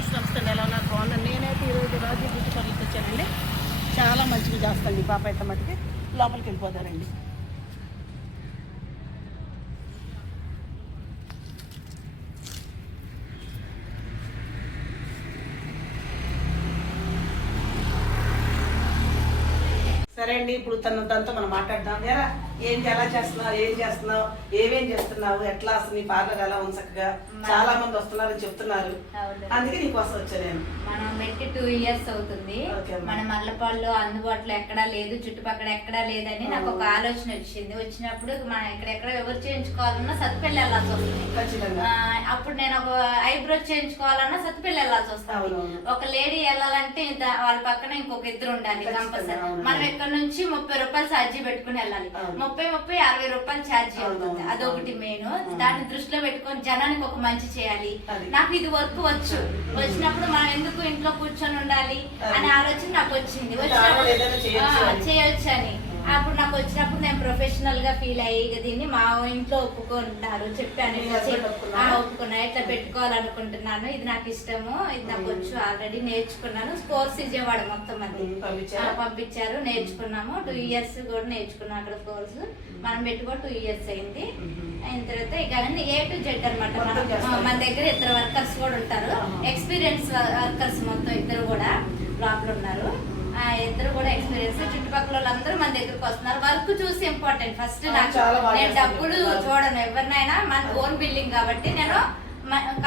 Friends నమస్తే, ఎలా ఉన్నారు? బాగున్నాను. నేనైతే ఈరోజు రాజు బ్యూటీ పార్లర్కి వచ్చానండి. చాలా మంచిగా చేస్తాండి పాప అయితే మటుకి. లోపలికి వెళ్ళిపోతారండి. సరే అండి, ఇప్పుడు తనతో మనం మాట్లాడదాం. ఎలా ఎలా చేస్తున్నావు, ఏమేం చేస్తున్నావు, ఎట్లా అసలు నీ పార్లర్ ఎలా ఉంది? చక్కగా చాలా మంది వస్తున్నారని చెప్తున్నారు, అందుకే నీకోసం వచ్చాను నేను. మనం పెట్టి 2 years అవుతుంది. మన మల్లపాడులో అందుబాటులో ఎక్కడా లేదు, చుట్టుపక్కల ఎక్కడా లేదని నాకు ఒక ఆలోచన వచ్చినప్పుడు మనం ఎక్కడెక్కడ ఎవరు చేయించుకోవాలన్నా సత్తుపల్లి వెళ్ళాల్సి వస్తుంది. అప్పుడు నేను ఒక ఐబ్రో చేయించుకోవాలన్నా సత్తుపల్లి వెళ్ళాల్సి వస్తాను. ఒక లేడీ వెళ్ళాలంటే వాళ్ళ పక్కన ఇంకొక ఇద్దరు ఉండాలి కంపల్సరీ. మనం ఇక్కడ నుంచి 30 రూపాయలు ఛార్జీ పెట్టుకుని వెళ్ళాలి. 30-60 రూపాయలు ఛార్జీ అవుతుంది. అదొకటి మెయిన్. దాన్ని దృష్టిలో పెట్టుకొని జనానికి ఒక మంచి చేయాలి. నాకు ఇది వర్క్ వచ్చినప్పుడు మనం ఎందుకు ఇంట్లో కూర్చొని ఉండాలి అనే ఆలోచన నాకు వచ్చింది. చేయొచ్చు అని అప్పుడు నాకు వచ్చినప్పుడు నేను ప్రొఫెషనల్ గా ఫీల్ అయ్యి దీన్ని మా ఇంట్లో ఒప్పుకుంటారు, చెప్పాను, ఒప్పుకున్నా ఇట్లా పెట్టుకోవాలనుకుంటున్నాను, ఇది నాకు ఇష్టము, ఇది నాకు వచ్చు, ఆల్రెడీ నేర్చుకున్నాను. కోర్స్ విజయవాడ మొత్తం మంది పంపించారు, నేర్చుకున్నాము. 2 years కూడా నేర్చుకున్నాం అక్కడ కోర్సు. మనం పెట్టుకో 2 years అయింది. అయిన తర్వాత ఇక అన్ని A to Z అనమాట. మన దగ్గర 2 వర్కర్స్ కూడా ఉంటారు, ఎక్స్పీరియన్స్ వర్కర్స్ మొత్తం 2 కూడా లోపల ఉన్నారు. 2 కూడా ఎక్స్పీరియన్స్. చుట్టుపక్కల వాళ్ళందరూ మన దగ్గరకు వస్తున్నారు. వర్క్ చూసి ఇంపార్టెంట్ ఫస్ట్. నేను డబ్బులు చూడను ఎవరినైనా, మన ఓన్ బిల్డింగ్ కాబట్టి నేను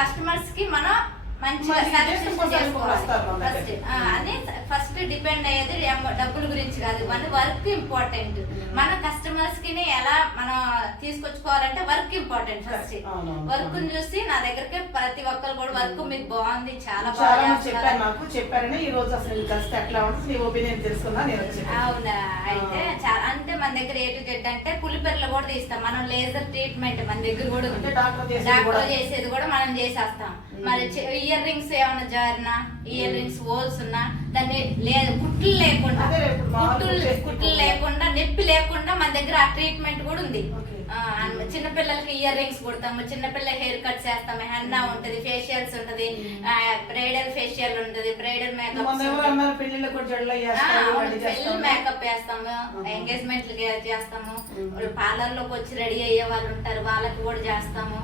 కస్టమర్స్ కి మనం మంచిగా సాటిస్ఫాక్షన్ చేసుకోవాలి. అని ఫస్ట్ డిపెండ్ అయ్యేది డబ్బుల గురించి కాదు, మన వర్క్ ఇంపార్టెంట్. మన కస్టమర్స్ కి ఎలా మనం తీసుకొచ్చుకోవాలంటే వర్క్ ఇంపార్టెంట్. ఫస్ట్ వర్క్ చూసి నా దగ్గరకి ప్రతి ఒక్కరు కూడా వర్క్ మీకు బాగుంది, చాలా చెప్పారని ఈ రోజు అసలు ఎట్లా ఉంటుంది ఒపీనియన్ తెలుసుకున్నా. అవునా? అయితే అంటే మన దగ్గర A to Z అంటే పులిపెర్లు కూడా తీస్తాం మనం. లేజర్ ట్రీట్మెంట్ మన దగ్గర కూడా ఉంది. డాక్టర్ చేసేది కూడా మనం చేసేస్తాం. మరి ఇయర్ రింగ్స్ ఏమైనా జారినా, ఇయర్ రింగ్స్ హోల్స్ ఉన్నా దాన్ని లేదు కుట్లు లేకుండా నొప్పి లేకుండా మన దగ్గర ఆ ట్రీట్మెంట్ కూడా ఉంది. చిన్నపిల్లలకి ఇయర్ రింగ్స్ కుడతాము, చిన్నపిల్లలకి హెయిర్ కట్ చేస్తాము, హెన్నా ఉంటది, ఫేషియల్స్ ఉంటది, బ్రైడల్ ఫేషియల్ ఉంటది, బ్రైడల్ మేకప్, మేకప్ వేస్తాము, ఎంగేజ్మెంట్ చేస్తాము. పార్లర్ లోకి వచ్చి రెడీ అయ్యే వాళ్ళు ఉంటారు, వాళ్ళకి కూడా చేస్తాము.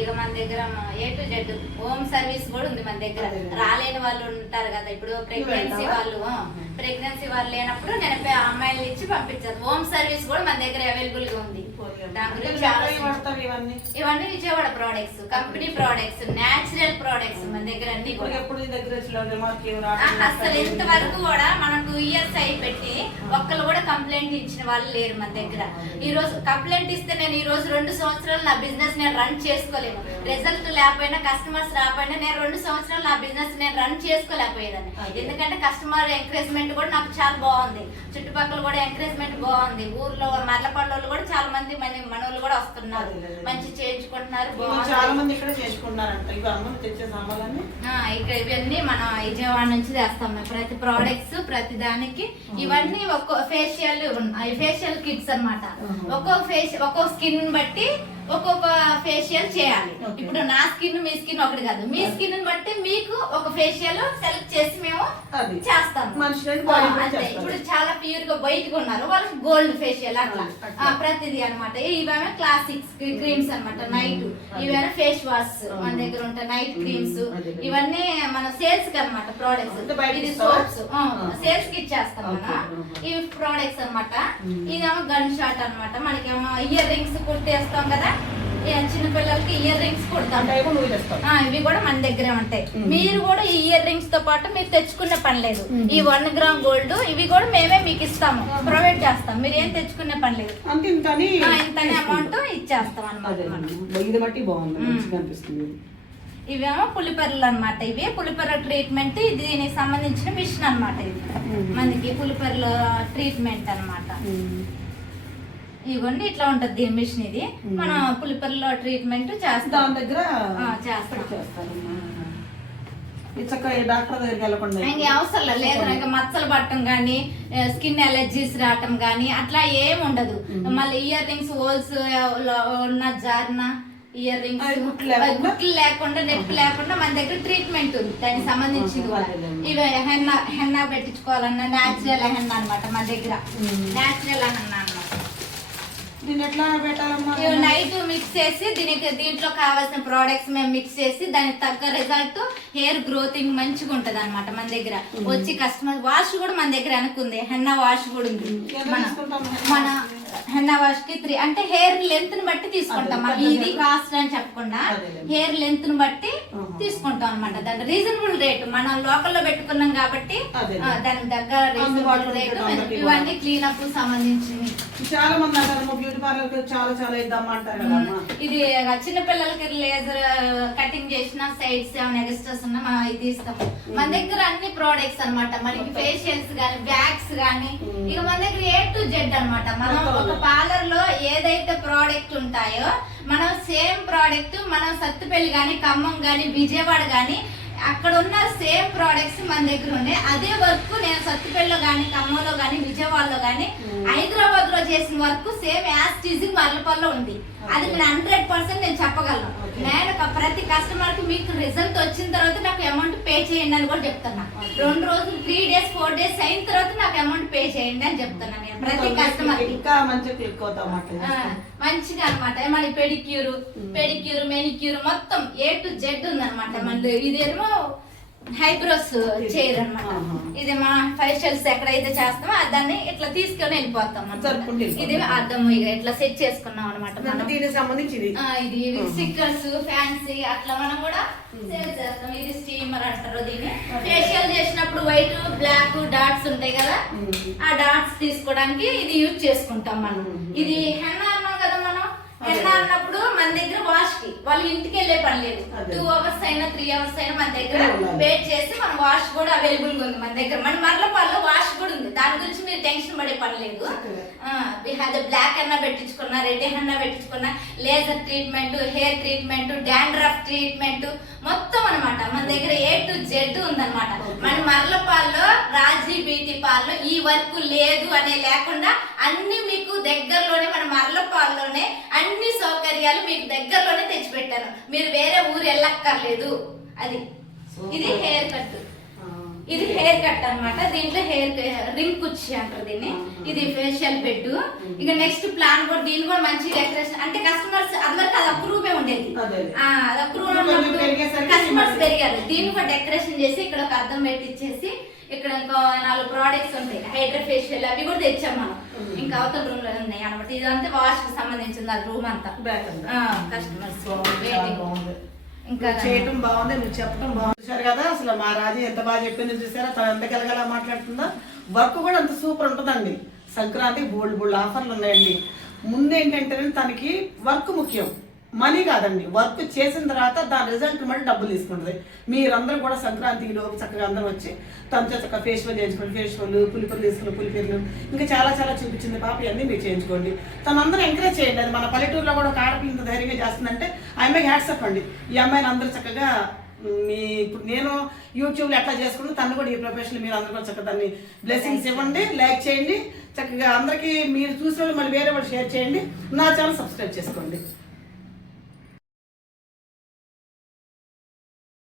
ఇక మన దగ్గర A to Z home service కూడా ఉంది మన దగ్గర. రాలేని వాళ్ళు ఉంటారు కదా, ఇప్పుడు ప్రెగ్నెన్సీ వాళ్ళు లేనప్పుడు నేను అమ్మాయిలు ఇచ్చి పంపించాను. హోమ్ సర్వీస్ కూడా మన దగ్గర అవైలబుల్ గా ఉంది. ఇవన్నీ Vijayawada products, company products, natural products మన దగ్గర అన్ని. అసలు ఇంతవరకు కూడా మనం 2 years అయి పెట్టి ఒక్కరు కూడా కంప్లైంట్ ఇచ్చిన వాళ్ళు లేరు మన దగ్గర. ఈ రోజు కంప్లైంట్ ఇస్తే నేను ఈ రోజు 2 సంవత్సరాలు నా బిజినెస్ నేను రన్ చేసుకోలేను. రిజల్ట్ లేకపోయినా, కస్టమర్స్ రాకపోయినా నేను 2 సంవత్సరాలు నా బిజినెస్ నేను రన్ చేసుకోలేకపోయేదాన్ని. ఎందుకంటే కస్టమర్ ఎంకరేజ్మెంట్ కూడా నాకు చాలా బాగుంది, చుట్టుపక్కల కూడా ఎంకరేజ్మెంట్ బాగుంది. ఊర్లో మర్లపల్లి కూడా చాలా మంది మనోళ్ళు కూడా వస్తున్నారు, మంచి చేయించుకుంటున్నారు. చాలా మంది ఇక్కడ చేసుకుంటున్నారంట. ఇక్కడ ఇవన్నీ మనం విజయవాడ నుంచి తెస్తాం. ప్రతి ప్రోడక్ట్స్ ప్రతి దానికి ఇవన్నీ ఒక్కో ఫేషియల్ కిట్స్ అన్నమాట. ఒక్కొక్క స్కిన్ బట్టి ఒక్కొక్క ఫేషియల్ చేయాలి. ఇప్పుడు నా స్కిన్ మీ స్కిన్ ఒకటి కాదు, మీ స్కిన్ బట్టి మీకు ఒక ఫేషియల్ సెలెక్ట్ చేసి మేము చేస్తాము. అంతే. ఇప్పుడు చాలా ప్యూర్ గా బయటకు ఉన్నారు, వాళ్ళకి గోల్డ్ ఫేషియల్ అట్లా ప్రతిదీ అనమాట. ఇవేమో క్లాసిక్స్ క్రీమ్స్ అనమాట, నైట్. ఇవేమో ఫేస్ వాష్ మన దగ్గర ఉంటాయి, నైట్ క్రీమ్స్. ఇవన్నీ మన సేల్స్ కి అనమాట ప్రోడక్ట్స్. ఇది సోప్స్ సేల్స్ కి ఇచ్చేస్తాం మనం. ఇవి ప్రోడక్ట్స్ అనమాట. ఇదేమో గన్ షాట్ అనమాట. మనకేమో ఇయర్ రింగ్స్ కుట్టేస్తాం కదా, చిన్న పిల్లలకి ఇయర్ రింగ్స్ కుడతాం. ఇవి కూడా మన దగ్గరే ఉంటాయి. మీరు కూడా ఈ ఇయర్ రింగ్స్ తో పాటు మీరు తెచ్చుకునే పని లేదు. ఈ 1 gram గోల్డ్ ఇవి కూడా మేమే మీకు ఇస్తాము, ప్రొవైడ్ చేస్తాం. మీరు ఏం తెచ్చుకునే పని లేదు, ఇంతనే అమౌంట్ ఇచ్చేస్తాం అనమాట. ఇవేమో పులిపెర్రలు అనమాట. ఇవి పులిపెర్ర ట్రీట్మెంట్, దీనికి సంబంధించిన మిషన్ అనమాట. ఇది మనకి పులిపెర్రల ట్రీట్మెంట్ అనమాట. ఇవన్నీ ఇట్లా ఉంటది దీని మిషన్. ఇది మనం పులిపెర్రలో ట్రీట్మెంట్ చేస్తాం, దగ్గర అవసరం లేదు. ఇంకా మచ్చలు పట్టడం గానీ, స్కిన్ అలర్జీస్ రావటం గానీ అట్లా ఏం ఉండదు. మళ్ళీ ఇయర్ రింగ్స్ హోల్స్ ఉన్న జారిన ఇయర్ రింగ్స్, అవి కుట్లు లేకుండా? గుట్లు లేకుండా, నొప్పి లేకుండా మన దగ్గర ట్రీట్మెంట్ ఉంది దానికి సంబంధించింది కూడా. ఇవి హెన్నా పెట్టించుకోవాలన్నా న్యాచురల్ హెన్నా అన్నమాట మన దగ్గర. న్యాచురల్ హెన్నా అన్నమాట. దీన్ని ఎట్లా పెట్టాలమ్మా? నైట్ మిక్స్ చేసి దీంట్లో కావాల్సిన ప్రోడక్ట్స్ మేము మిక్స్ చేసి దానికి తగ్గ రిజల్ట్ హెయిర్ గ్రోతింగ్ మంచిగా ఉంటది అనమాట మన దగ్గర. వచ్చి కస్టమర్ వాష్ కూడా మన దగ్గర అనుకుంది, హెన్నా వాష్ కూడా ఉంది. మన హెన్నా వాష్ కి 3 అంటే హెయిర్ లెంత్ ని బట్టి తీసుకుంటాం. ఇది కాస్ట్ అని చెప్పకుండా హెయిర్ లెంత్ ని బట్టి తీసుకుంటాం అనమాట. దాని రీజనబుల్ రేట్ మనం లోకల్ లో పెట్టుకున్నాం కాబట్టి దానికి దగ్గర రీజనబుల్ రేట్. ఇవన్నీ క్లీన్ అప్ సంబంధించింది. చాలా మంది అంటారు బ్యూటీ పార్లర్ చాలా ఇద్దామంటారు కదమ్మా. ఇది చిన్న పిల్లలకి లేజర్ కటింగ్ చేసిన సైడ్స్ ఏమైనా ఎక్స్ట్రాస్ ఉన్నా మనం ఇది ఇస్తాము. మన దగ్గర అన్ని ప్రోడక్ట్స్ అన్నమాట. మనకి ఫేషియల్స్ గానీ, బ్యాగ్స్ గానీ, ఇక మన దగ్గర A to Z అన్నమాట. మనం ఒక పార్లర్ లో ఏదైతే ప్రోడక్ట్ ఉంటాయో మనం సేమ్ ప్రోడక్ట్ మనం సత్తుపల్లి గానీ, ఖమ్మం గానీ, విజయవాడ గానీ అక్కడ ఉన్న సేమ్ ప్రోడక్ట్స్ మన దగ్గర ఉన్నాయి. అదే వర్క్ నేను సత్తుపల్లిలో గానీ, ఖమ్మంలో గానీ, విజయవాడలో గానీ, హైదరాబాద్ లో చేసిన వర్క్ సేమ్ యాజ్ టీజింగ్ మల్లపల్లిలో ఉంది. అది నేను 100% నేను చెప్పగలను. నేను ప్రతి కస్టమర్ కి మీకు రిజల్ట్ వచ్చిన తర్వాత నాకు అమౌంట్ పే చేయండి అని కూడా చెప్తున్నా. 2 రోజులు 3 days 4 days అయిన తర్వాత నాకు అమౌంట్ పే చేయండి అని చెప్తున్నా నేను ప్రతి కస్టమర్ కి. ఇంకా మంచిగా క్లిక్ అవుతామాట. మంచిగా అనమాట. మన పెడిక్యూర్, మెనిక్యూర్ మొత్తం A to Z ఉందన్నమాట. మన ఇదేమో హైబ్రోస్ చైర్ అన్నమాట. ఇది మా ఫేషియల్స్ ఎక్కడైతే చేస్తామో దాన్ని ఇట్లా తీసుకొని వెళ్ళిపోతాం. ఇది అద్దం ఇక ఇట్లా సెట్ చేసుకున్నాం అనమాట. దీనికి సంబంధించి ఇది స్టిక్కర్స్, ఫ్యాన్సీ అట్లా మనం కూడా సేల్ చేస్తాం. ఇది స్టీమర్ అంటారు దీన్ని. ఫేషియల్ చేసినప్పుడు వైట్, బ్లాక్ డాట్స్ ఉంటాయి కదా, ఆ డాట్స్ తీసుకోవడానికి ఇది యూజ్ చేసుకుంటాం మనం. ఇది హెన్నా అన్నాం కదా మనం. హెన్నా అన్నప్పుడు మన దగ్గర వాష్ కి వాళ్ళు ఇంటికి వెళ్ళే పని లేదు. 2 hours అయినా 3 hours అయినా మన దగ్గర వెయిట్ చేసి మన వాష్ కూడా అవైలబుల్ గా ఉంది మన దగ్గర. మన మర్లపాల్లో వాష్ కూడా ఉంది. దాని గురించి మీరు టెన్షన్ పడే పని లేదు. బ్లాక్ హెన్నా పెట్టించుకున్నా, రెడ్ హెన్నా పెట్టించుకున్నా, laser treatment, hair treatment, dandruff treatment మొత్తం అనమాట మన దగ్గర A to Z ఉందన్నమాట. మన మర్లపాల్లో రాజీ బ్యూటీ పార్లర్ ఈ వర్క్ లేదు అనే లేకుండా అన్ని మీకు దగ్గరలోనే మన మర్లపాల్లోనే అన్ని సౌకర్యాలు మీకు దగ్గరలోనే తెచ్చిపెట్టాను. మీరు వేరే ఊరు వెళ్ళక్కర్లేదు. అది ఇది హెయిర్ కట్. ఇది హెయిర్ కట్ అన్నమాట. దీంట్లో హెయిర్ రింగ్ కుర్చీ అంటారు దీన్ని. ఇది ఫేషియల్ బెడ్. ఇక నెక్స్ట్ ప్లాన్ కూడా దీన్ని కూడా మంచి డెకరేషన్ అంటే కస్టమర్స్ అందరికి అది అప్రూవ్ ఉండేది. అది అప్రూవ్ కస్టమర్స్ పెరిగారు. దీన్ని కూడా డెకరేషన్ చేసి ఇక్కడ ఒక అద్దం పెట్టించేసి ఇక్కడ ఇంకో 4 ప్రోడక్ట్స్ ఉంటాయి. హైడ్రా ఫేషియల్ అవి కూడా తెచ్చాం మనం. ఇంకా అవతల రూమ్ లో ఉన్నాయి అనమాట. ఇదంతా వాష్ కి సంబంధించింది ఆ రూమ్ అంతా. కస్టమర్స్ ఇంకా చేయటం బాగుంది, మీరు చెప్పడం బాగుంది. చూసారు కదా అసలు మా రాజీ ఎంత బాగా చెప్పింది. చూసారా తను ఎంత గలగలా మాట్లాడుతుందో. వర్క్ కూడా అంత సూపర్ ఉంటుందండి. సంక్రాంతి బోల్డ్ ఆఫర్లు ఉన్నాయండి. ముందు ఏంటంటే తనకి వర్క్ ముఖ్యం, మనీ కాదండి. వర్క్ చేసిన తర్వాత దాని రిజల్ట్ బట్టి డబ్బులు తీసుకుంటుంది. మీరందరూ కూడా సంక్రాంతిలో చక్కగా అందరూ వచ్చి తన చక్కగా ఫేషియల్ చేయించుకోండి. ఫేషియల్, పులిపర్లు తీసుకుని పులిపీర్లు ఇంకా చాలా చూపించింది పాప. ఇవన్నీ మీరు చేయించుకోండి. తను అందరూ ఎంకరేజ్ చేయండి. అది మన పల్లెటూరులో కూడా ఒక ఆడపిల్ల ఇంత ధైర్యంగా చేస్తుందంటే ఆ అమ్మాయికి హ్యాట్సప్ అండి. ఈ అమ్మాయిని అందరూ చక్కగా ఇప్పుడు నేను యూట్యూబ్లో ఎట్లా చేసుకున్నాను తను కూడా ఈ ప్రొఫెషన్ మీరు అందరూ కూడా చక్కగా దాన్ని బ్లెస్సింగ్స్ ఇవ్వండి, లైక్ చేయండి. చక్కగా అందరికీ మీరు చూసిన మళ్ళీ వేరే వాళ్ళు షేర్ చేయండి. నా ఛానల్ సబ్స్క్రైబ్ చేసుకోండి.